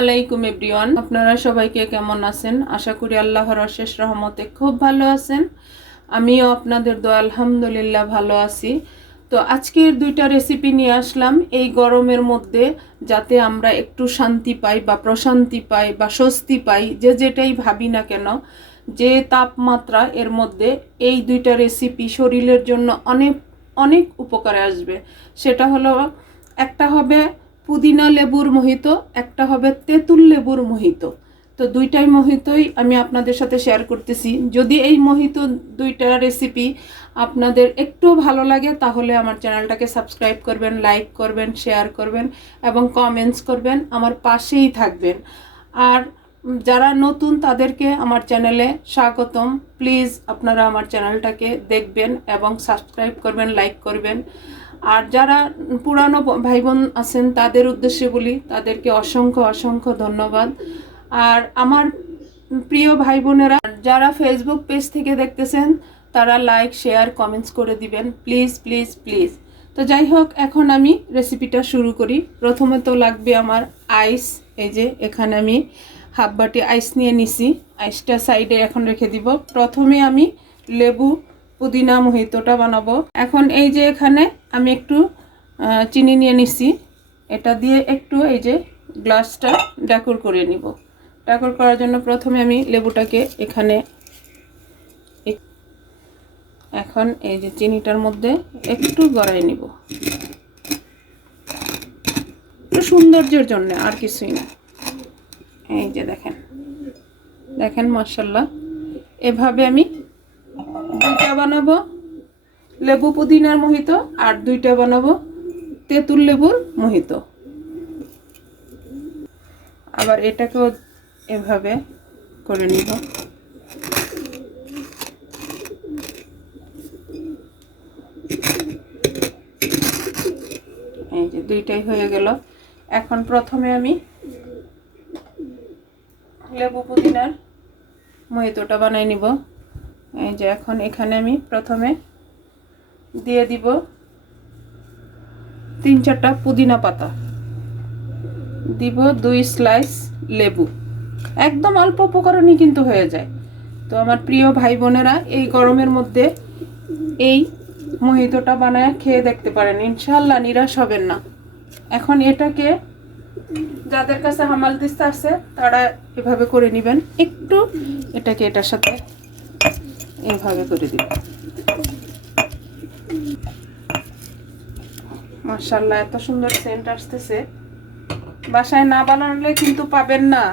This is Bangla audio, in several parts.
আলাইকুম এভরিওয়ান, আপনারা সবাইকে কেমন আছেন? আশা করি আল্লাহর অশেষ রহমতে খুব ভালো আছেন। আমিও আপনাদের দোয়া আলহামদুলিল্লাহ ভালো আছি। তো আজকের দুইটা রেসিপি নিয়ে আসলাম এই গরমের মধ্যে, যাতে আমরা একটু শান্তি পাই বা প্রশান্তি পাই বা স্বস্তি পাই, যে যেটাই ভাবি না কেন, যে তাপমাত্রা এর মধ্যে এই দুইটা রেসিপি শরীরের জন্য অনেক অনেক উপকারে আসবে। সেটা হলো, একটা হবে পুদিনা লেবুর মোহিত, একটা হবে তেঁতুল লেবুর মোহিত। তো দুইটাই মোহিতই আমি আপনাদের সাথে শেয়ার করতেছি। যদি এই মোহিত দুইটা রেসিপি আপনাদের একটু ভালো লাগে তাহলে আমার চ্যানেলটাকে সাবস্ক্রাইব করবেন, লাইক করবেন, শেয়ার করবেন এবং কমেন্টস করবেন, আমার পাশেই থাকবেন। আর যারা নতুন তাদেরকে আমার চ্যানেলে স্বাগতম। প্লিজ আপনারা আমার চ্যানেলটাকে দেখবেন এবং সাবস্ক্রাইব করবেন, লাইক করবেন। আর যারা পুরানো ভাই বোন আছেন তাদের উদ্দেশ্যে বলি, তাদেরকে অসংখ্য অসংখ্য ধন্যবাদ। আর আমার প্রিয় ভাই বোনেরা যারা ফেসবুক পেজ থেকে দেখতেছেন, তারা লাইক, শেয়ার, কমেন্টস করে দিবেন, প্লিজ প্লিজ প্লিজ। তো যাই হোক, এখন আমি রেসিপিটা শুরু করি। প্রথমে তো লাগবে আমার আইস। এই যে এখানে আমি হাফ বাটি আইস নিয়ে নিছি। আইসটা সাইডে এখন রেখে দিব। প্রথমে আমি লেবু পুদিনা মোহিতটা বানাবো। এখন এই যে এখানে আমি একটু চিনি নিয়ে নিছি। এটা দিয়ে একটু এই যে গ্লাসটা ডেকোর করে নিব। ডেকোর করার জন্য প্রথমে আমি লেবুটাকে এখানে, এখন এই যে চিনিটার মধ্যে একটু গড়াই নিব, একটু সৌন্দর্যের জন্য, আর কিছুই না। এই যে দেখেন দেখেন মাশাআল্লাহ, এভাবে আমি দুইটা বানাবো লেবু পুদিনার মোহিত, আর দুইটা বানাবো তেঁতুল লেবুর মোহিত। আবার এটাকেও এভাবে করে নিব। এই যে দুইটাই হয়ে গেল। এখন প্রথমে আমি লেবু পুদিনার মোহিতটা বানাই নিব। এই যে এখন এখানে আমি প্রথমে দিয়ে দিব 3-4টা পুদিনা পাতা, দিব 2 স্লাইস লেবু। একদম অল্প উপকরণই কিন্তু হয়ে যায়। তো আমার প্রিয় ভাই বোনেরা এই গরমের মধ্যে এই মোহিতটা বানায় খেয়ে দেখতে পারেন, ইনশাআল্লাহ নিরাশ হবেন না। এখন এটাকে যাদের কাছে হামাল দিস্তা আছে তারা এভাবে করে নেবেন। একটু এটাকে এটার সাথে এভাবে করে দিবেন। মাশাআল্লাহ, এত সুন্দর সেন্ট আসতেছে। বাসায় না বানালে কিন্তু পাবেন না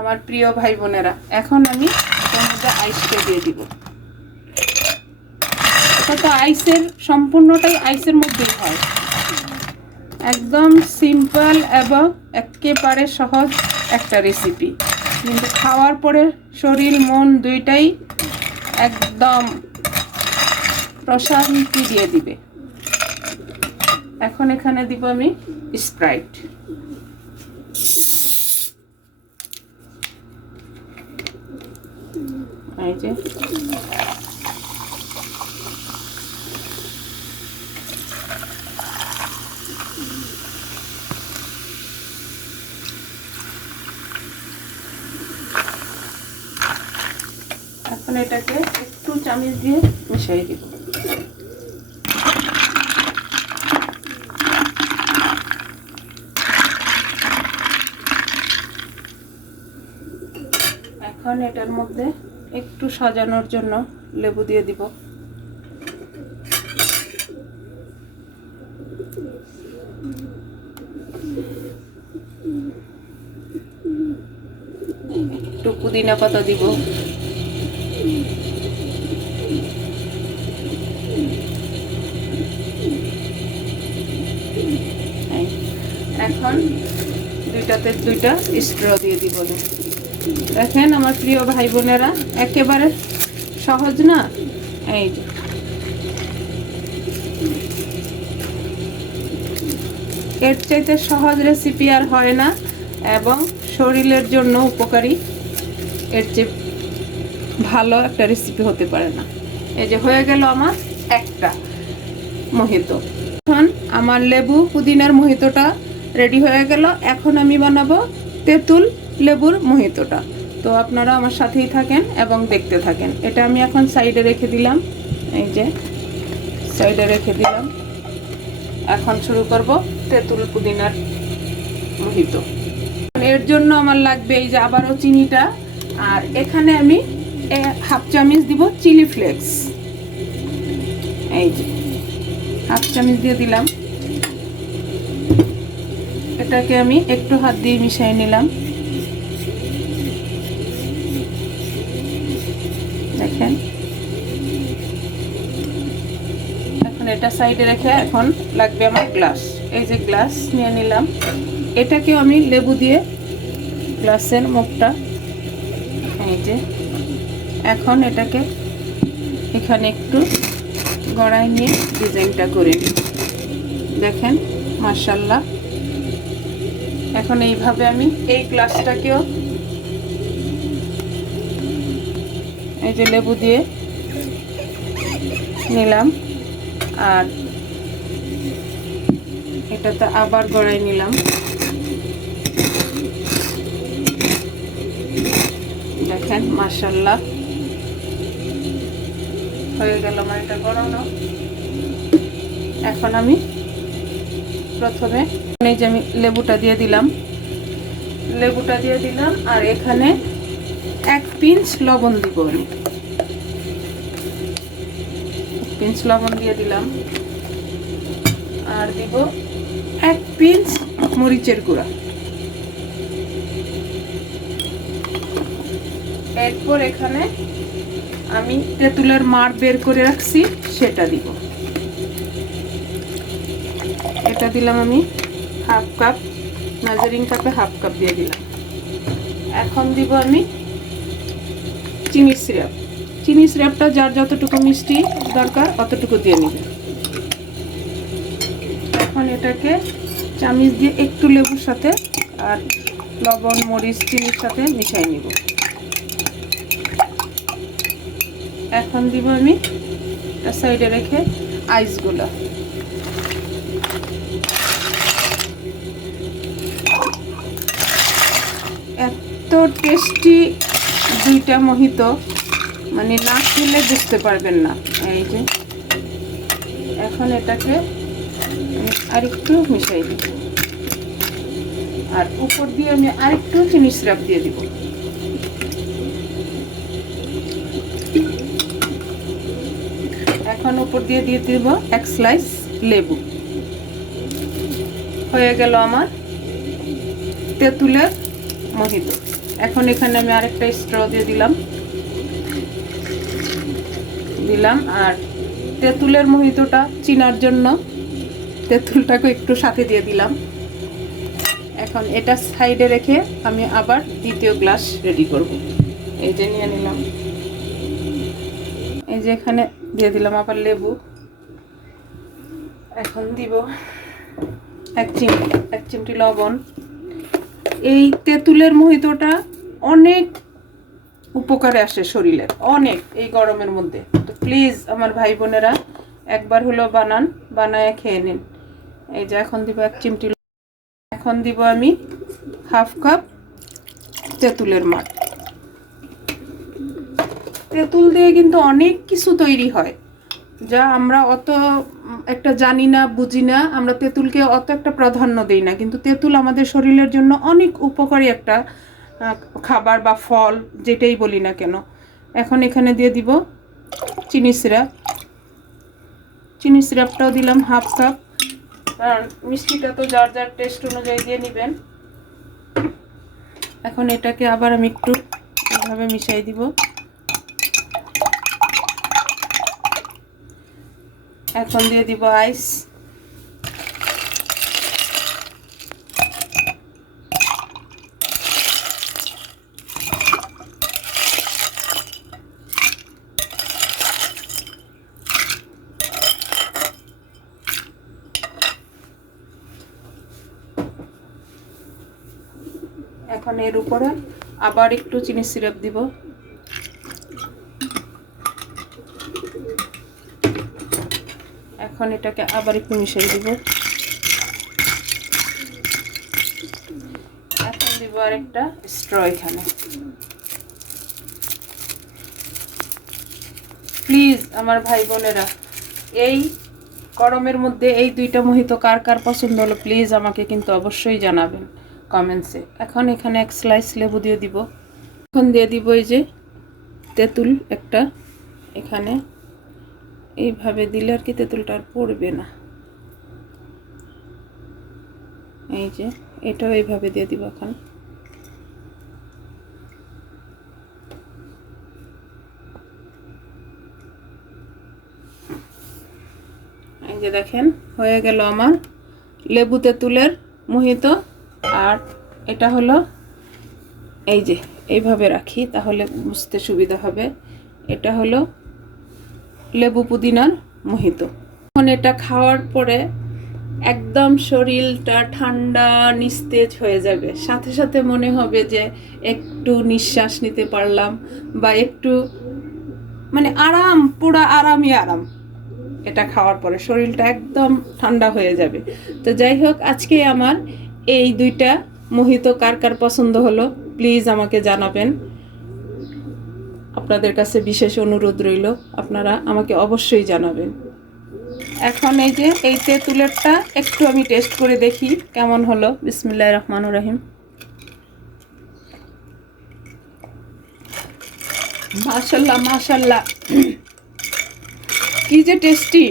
আমার প্রিয় ভাই বোনেরা। এখন আমি এটার মধ্যে আইসটা দিয়ে দিব। এটা তো আইসের, সম্পূর্ণটাই আইসের মধ্যেই হয়। একদম সিম্পল এবং একেবারে সহজ একটা রেসিপি, কিন্তু খাওয়ার পরে শরীর মন দুইটাই একদম প্রশান্তি দিয়ে দিবে। এখন এখানে দিব আমি স্প্রাইট। এই যে এখন এটাকে একটু চামচ দিয়ে মিশিয়ে দিব। এখন এটার মধ্যে একটু সাজানোর জন্য লেবু দিয়ে দিব। একটু পুদিনা পাতা দিব। এখন দুইটাতে 2টা স্ট্র দিয়ে দিব। দেখেন আমার প্রিয় ভাই বোনেরা, একেবারে সহজ না? এই যে এর চাইতে সহজ রেসিপি আর হয় না, এবং শরীরের জন্য উপকারী এর চেয়ে ভালো একটা রেসিপি হতে পারে না। এই যে হয়ে গেল আমার একটা মোহিত। এখন আমার লেবু পুদিনার মোহিতটা রেডি হয়ে গেল। এখন আমি বানাবো তেঁতুল লেবুর মোহিতোটা। তো আপনারা আমার সাথেই থাকেন এবং দেখতে থাকেন। এটা আমি এখন সাইডে রেখে দিলাম, এই যে সাইডে রেখে দিলাম। এখন শুরু করব তেঁতুল পুদিনার মোহিতো। এর জন্য আমার লাগবে এই যে আবারও চিনিটা, আর এখানে আমি 1/2 চামচ দিব চিলি ফ্লেক্স। এই যে 1/2 চামচ দিয়ে দিলাম। এটাকে আমি একটু হাত দিয়ে মিশিয়ে নিলাম। দেখেন, এখন এটা সাইডে রেখে এখন লাগবে আমার গ্লাস। এই যে গ্লাস নিয়ে নিলাম। এটাকেও আমি লেবু দিয়ে গ্লাসের মুখটা, এই যে এখন এটাকে এখানে একটু গড়াই নিয়ে ডিজাইনটা করে নিই। দেখেন মাশাআল্লাহ। এখন এইভাবে আমি এই গ্লাসটাকেও এই যে লেবু দিয়ে নিলাম, আর এটাতে আবার গড়াই নিলাম। দেখেন মাশাআল্লাহ হয়ে গেল আমার এটা গড়ানো। এখন আমি প্রথমে এই যে আমি লেবুটা দিয়ে দিলাম, আর এখানে 1 পিঞ্চ লবণ দিব। আমি 1 পিঞ্চ লবণ দিয়ে দিলাম, আর দিব 1 পিঞ্চ মরিচের গুঁড়া। এরপর এখানে আমি তেঁতুলের মাড় বের করে রাখছি সেটা দিব। এটা দিলাম আমি 1/2 কাপ, মেজারিং কাপে 1/2 কাপ দিয়ে দিলাম। এখন দিব আমি চিনি সিরাপ। চিনি সিরাপটা যার যতটুকু মিষ্টি দরকার অতটুকু দিয়ে নেবেন। এখন এটাকে চামচ দিয়ে একটু লেবুর সাথে আর লবণ মরিচ চিনির সাথে মিশিয়ে নিব। এখন দিব আমি সাইডে রেখে আইসগুলো। এত টেস্টি দুইটা মোহিতো, মানে না খেলে বুঝতে পারবেন না। এই যে এখন এটাকে আরেকটু মিশাই দিব, আর উপর দিয়ে আমি আরেকটু চিনি সিরাপ দিয়ে দিব। এখন উপর দিয়ে দিব 1 স্লাইস লেবু। হয়ে গেল আমার তেঁতুলের মোহিতো। এখন এখানে আমি আরেকটা স্ট্র দিয়ে দিলাম, আর তেঁতুলের মোহিতোটা চিনার জন্য তেঁতুলটাকে একটু সাথে দিয়ে দিলাম। এখন এটা সাইডে রেখে আমি আবার দ্বিতীয় গ্লাস রেডি করব। এই যে নিয়ে নিলাম, এই যে এখানে দিয়ে দিলাম আবার লেবু। এখন দিব 1 চিমটি লবণ। এই তেঁতুলের মোহিতোটা অনেক উপকারে আসে শরীরের, অনেক, এই গরমের মধ্যে। তো প্লিজ আমার ভাই বোনেরা একবার হলো বানায় খেয়ে নিন। এই যে এখন দিব 1 চিমটি। এখন দিব আমি 1/2 কাপ তেঁতুলের মাড়। তেঁতুল দিয়ে কিন্তু অনেক কিছু তৈরি হয়, যা আমরা অত একটা জানি না, বুঝি না। আমরা তেঁতুলকে অত একটা প্রাধান্য দিই না, কিন্তু তেঁতুল আমাদের শরীরের জন্য অনেক উপকারী একটা খাবার বা ফল, যেটাই বলি না কেন। এখন এখানে দিয়ে দিব চিনি সিরাপ। চিনি সিরাপটাও দিলাম 1/2 কাপ, কারণ মিষ্টিটা তো যার যার টেস্ট অনুযায়ী দিয়ে নেবেন। এখন এটাকে আবার আমি একটু এভাবে মিশাই দিব। এখন দিয়ে দিব আইস। এখন এর উপরে আবার একটু চিনি সিরাপ দিব। এখন এটাকে আবার একটু মিশিয়ে দিব। এখন দিব দিব আর একটা স্ট্র এখানে। প্লিজ আমার ভাই বোনেরা, এই গরমের মধ্যে এই দুইটা মোহিতো কার কার পছন্দ হলো প্লিজ আমাকে কিন্তু অবশ্যই জানাবেন কমেন্টসে। এখন এখানে এক স্লাইস লেবু দিয়ে দিব। এখন দিয়ে দিব এই যে তেঁতুল একটা, এখানে এইভাবে দিলে আর কি তেঁতুলটা আর পড়বে না। এই যে এটাও এইভাবে দিয়ে দিব এখন। এই যে দেখেন হয়ে গেল আমার লেবু তেঁতুলের মোহিতো। আর এটা হলো এই যে এইভাবে রাখি তাহলে বুঝতে সুবিধা হবে। এটা হলো লেবু পুদিনার মোহিতো। এখন এটা খাওয়ার পরে একদম শরীরটা ঠান্ডা নিস্তেজ হয়ে যাবে, সাথে সাথে মনে হবে যে একটু নিঃশ্বাস নিতে পারলাম বা একটু মানে আরাম, পুরা আরামই আরাম। এটা খাওয়ার পরে শরীরটা একদম ঠান্ডা হয়ে যাবে। তো যাই হোক, আজকে আমার এই দুইটা মোহিতো কার কার পছন্দ হলো প্লিজ আমাকে জানাবেন। আপনাদের কাছে বিশেষ অনুরোধ রইল, আপনারা আমাকে অবশ্যই জানাবেন। এখন এই যে এই তেঁতুলেরটা একটু আমি টেস্ট করে দেখি কেমন হলো। বিসমিল্লাহির রহমানির রহিম। মাশাল্লাহ মাশাল্লাহ, কি যে টেস্টি।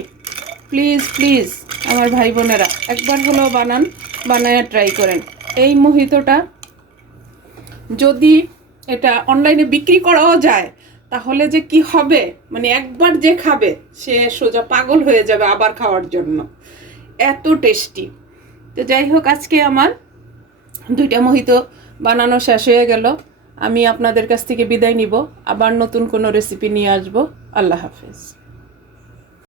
প্লিজ প্লিজ আমার ভাই বোনেরা একবার হলেও বানায়া ট্রাই করেন। এই মোহিতোটা যদি এটা অনলাইনে বিক্রি করাও যায় তাহলে যে কি হবে, মানে একবার যে খাবে সে সোজা পাগল হয়ে যাবে আবার খাওয়ার জন্য, এত টেস্টি। তো যাই হোক, আজকে আমার দুইটা মোহিতো বানানো শেষ হয়ে গেল। আমি আপনাদের কাছ থেকে বিদায় নিব, আবার নতুন কোনো রেসিপি নিয়ে আসবো। আল্লাহ হাফেজ।